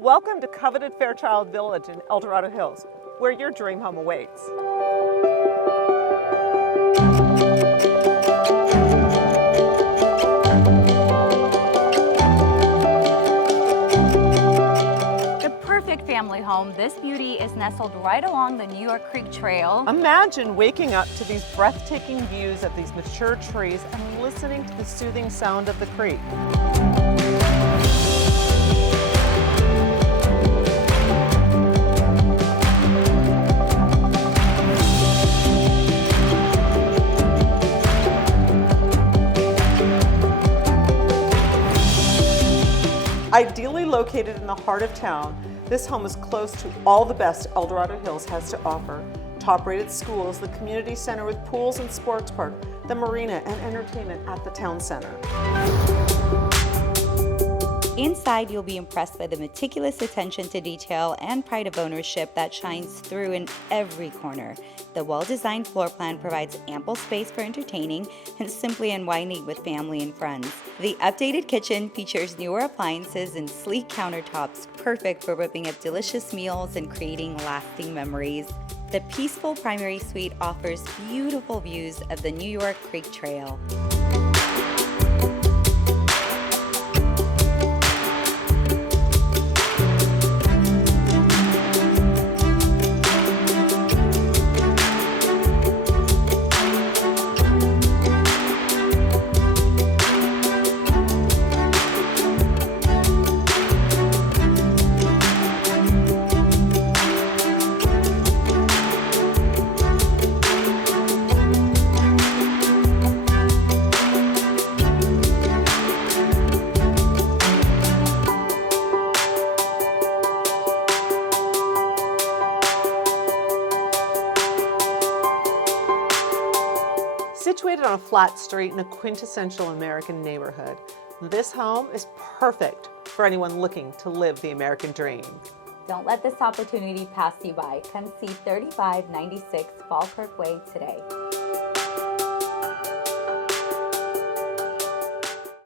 Welcome to coveted Fairchild Village in Dorado Hills, where your dream home awaits. The perfect family home, this beauty is nestled right along the New York Creek Trail. Imagine waking up to these breathtaking views of these mature trees and listening to the soothing sound of the creek. Ideally located in the heart of town, this home is close to all the best Dorado Hills has to offer. Top-rated schools, the community center with pools and sports park, the marina, and entertainment at the town center. Inside, you'll be impressed by the meticulous attention to detail and pride of ownership that shines through in every corner. The well-designed floor plan provides ample space for entertaining and simply unwinding with family and friends. The updated kitchen features newer appliances and sleek countertops, perfect for whipping up delicious meals and creating lasting memories. The peaceful primary suite offers beautiful views of the New York Creek Trail. Situated on a flat street in a quintessential American neighborhood, this home is perfect for anyone looking to live the American dream. Don't let this opportunity pass you by. Come see 3596 Falkirk Way today.